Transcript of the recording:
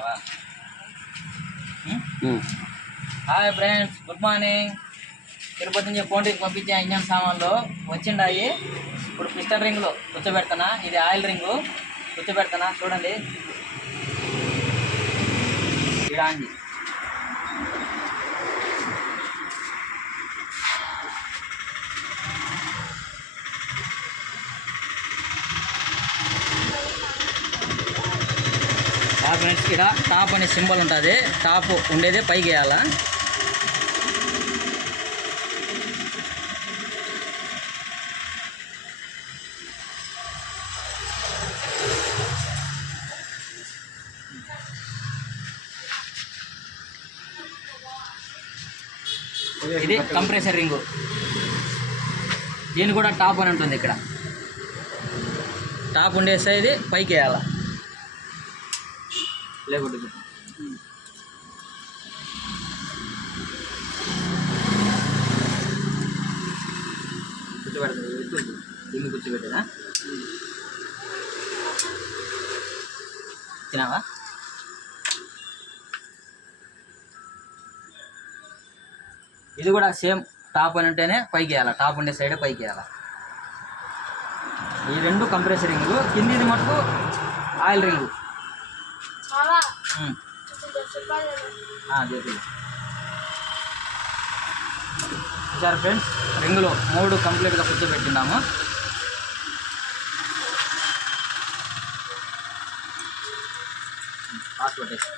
పెట్టినావా? Hi friends, good morning. Tirupati నుంచి ఫోన్కి పంపించే ఇంజన్ సామాన్లు వచ్చిండాయి. ఇప్పుడు పిస్టన్ రింగ్లో కూర్చోబెడతానా. ఇది ఆయిల్ రింగు కూర్చోబెడతానా, చూడండి. ఇడాంగి ఫ్రెండ్స్, ఇక్కడ టాప్ అనే సింబల్ ఉంటుంది. టాప్ ఉండేదే పైకి వేయాలా. ఇది కంప్రెసర్ రింగు. దీని కూడా టాప్ అని ఉంటుంది. ఇక్కడ టాప్ ఉండేస్తే ఇది పైకి వేయాలా. లేకుంటే కూర్చోబెడతాను. దీన్ని కూర్చోబెట్టేదా తినావా? ఇది కూడా సేమ్ టాప్ అని ఉంటేనే పైకి వేయాలి. టాప్ ఉండే సైడే పైకి వేయాలి. ఈ రెండు కంప్రెసర్ రింగు, కిందిది మటుకు ఆయిల్ రింగు. చూసారు ఫ్రెండ్స్, రింగులో 3 కంప్లీట్గా కూర్చోబెట్టినాము. పాస్ కొట్టేసి